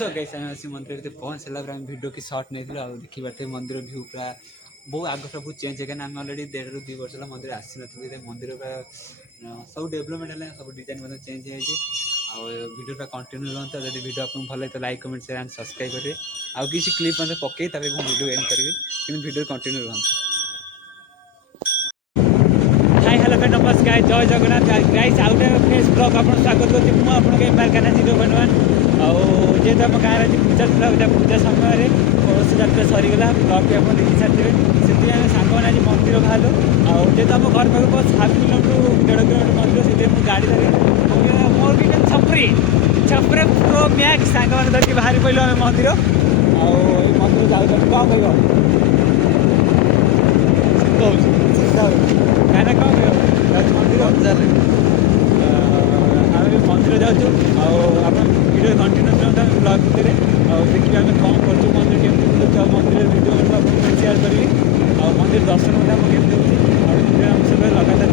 So guys आम आसी मंदिर पहुँच सारा वीडियो की सर्ट नहीं देखी पारे मंदिर भ्यू पूरा बहुत आग सब चेंज है आम अलरेडी 1.5 ରୁ 2 वर्ष है मंदिर आसी नी मंदिर सब डेवलपमेंट है सब डिजाइन चेंज हो वीडियो कंटिन्यू रुहत जब वीडियो आपको भल लगे तो like comment share and subscribe करेंगे आउ किसी क्लिप पकई वीडियो एंड करी कि वीडियो कंटिन्यू रुहत। हाय हेलो फ्रेंड नमस्कार जय जगन्नाथ गाइस आउ फ्रेश ब्लॉग आप स्वागत करती हूँ आपको एमआरकाना जीरो बनवान जेहेतु आम गाँव आज पूजा था पूजा समय कलश जात्रा सरीगला ब्लॉग भी आप देखी सारे से सांग मैंने आज मंदिर बाहर जेहेतु आम घर पाख बस 7 किलोमीटर 1.5 किलोमीटर मंदिर से मुझे गाड़ी धरी मोर भी छपरी छपरे प्रो मैक्स सांग मैंने धरिकी बाहरी पड़े आम मंदिर मंदिर जाऊँ कौन कह गाना कौन मंदिर आम मंदिर जाऊँ आप वीडियो कंटिन्यू ब्लॉग भितर देखिए आम कौन कर मंदिर केमी मंदिर वीडियो आपको शेयर करी मंदिर दर्शन केमी होती आम सब लगातार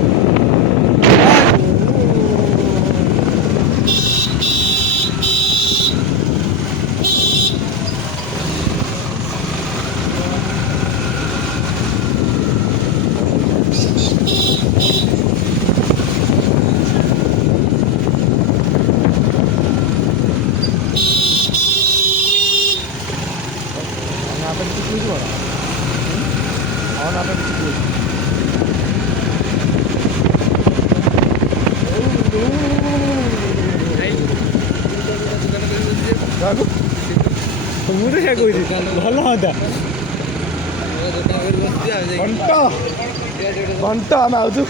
मुझे क्या कह भल हाँ घंटा आम आउ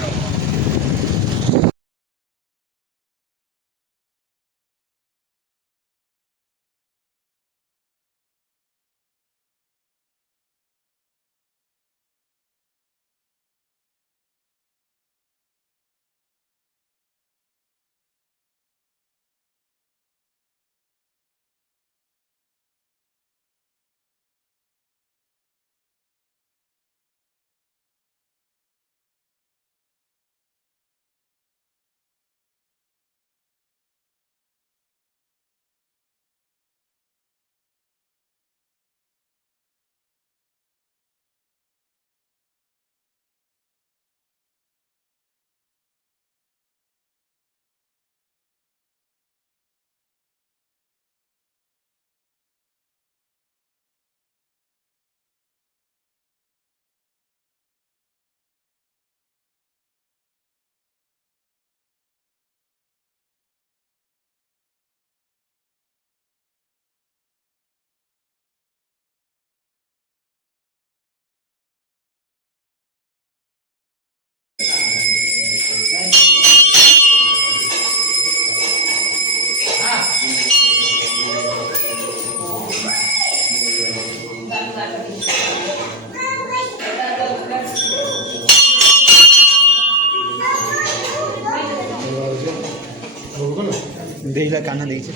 देखला कान्हा देखिए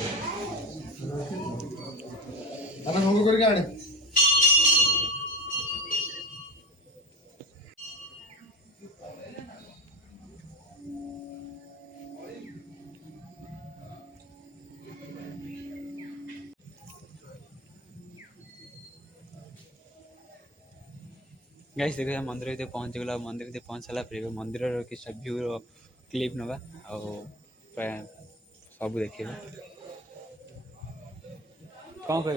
करके आने गाइस देखो मंदिर भीतर पहुँच गला मंदिर भीतर पहुँच सारा फिर मंदिर किसी भ्यू क्लिप नवा सब देखिए कौन कह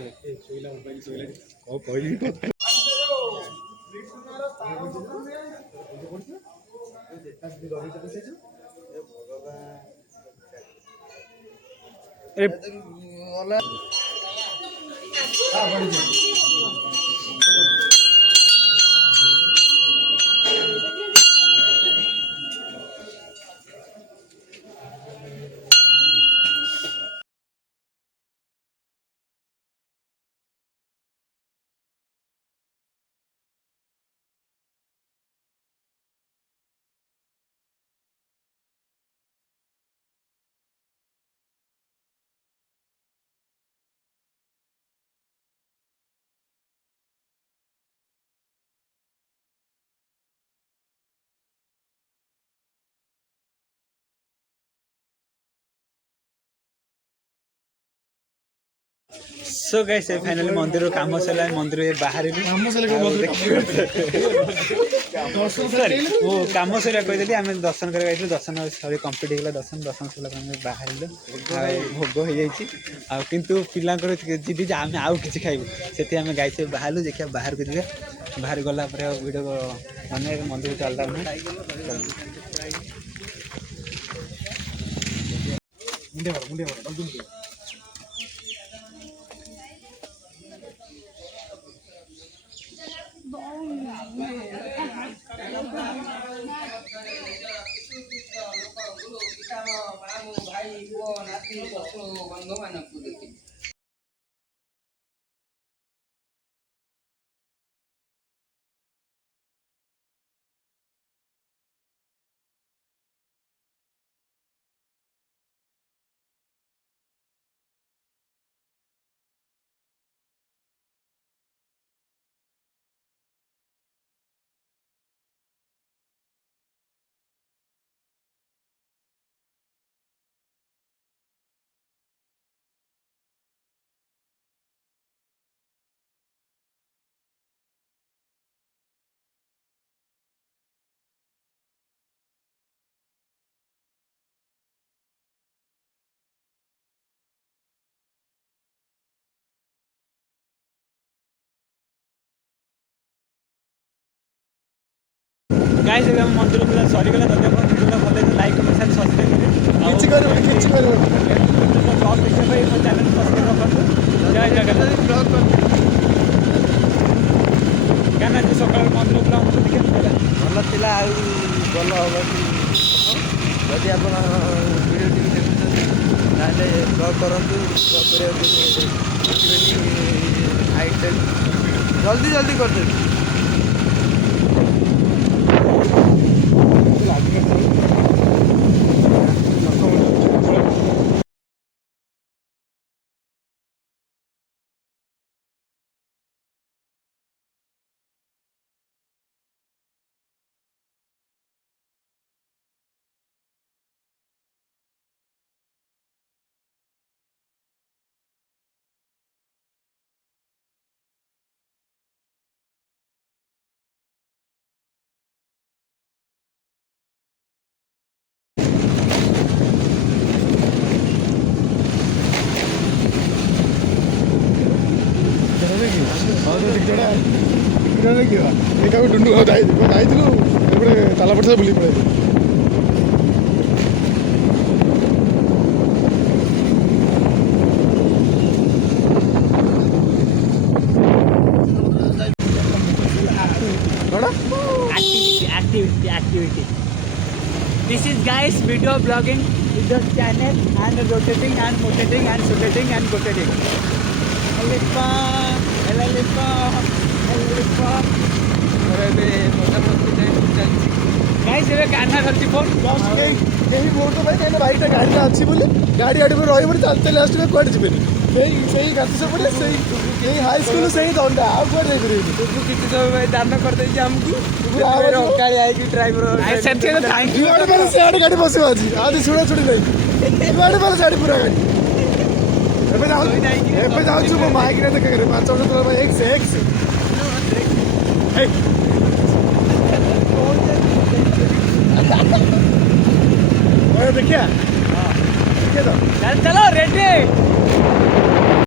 सो गाइस फाइनली मंदिर काम सरला मंदिर बाहर सॉरी वो काम सरला कहदेली आम दर्शन कर दर्शन सरी कंप्लीट होगा दर्शन दर्शन सरला बाहर भोग हो जाइए किंतु पिलांकर जिदी आम आउ कि खाइबू से आम गाइस बाहर देखिए बाहर को जाए बाहर गला वीडियो मैंने मंदिर चलता गाइस हम मंदिर पूरा सरी गला जब आप वीडियो भल लाइक कमेंट शेयर सब्सक्राइब करें ब्लॉग देखिए भाई मो चैनल सब्सक्राइब कर जय जगन्नाथ ब्लॉग कर गाना जी सकाळ मंदिर पूरा हम देखिए भल थिला आ भल होगा जदि आप वीडियो टी देखुछन ताले ब्लॉग करंतु ब्लॉग करे आइटम जल्दी जल्दी कर दे डुंडू तालापट बुली पड़े activity. This is guys video blogging with the channel and rotating and rotating and rotating and rotating. Guys एबे कान्हा करछि फोन यही मोर तो भाई कहले भाईटा गाड़ी अच्छी बोली गाड़ी आड़ी में रही चलते लास्ट में कुआडे जिबेनी सही गाती से पड़े सही यही हाई स्कूल सही दंडा आ कुआडे जाई तू किति सब भाई दान कर दे हमकु पूरा गाड़ी आई की ड्राइवर सेंटे तो थैंक यू गाड़ी पर से आड़ी गाड़ी बसो आज आदि छोड़ा छोड़ी नहीं गाड़ी पर से आड़ी पूरा गाड़ी एबे जाऊ छु मो माइक रे देख करे 5 वर्ष तले एक से हे देखिए हां देखिए तो चलो रेडी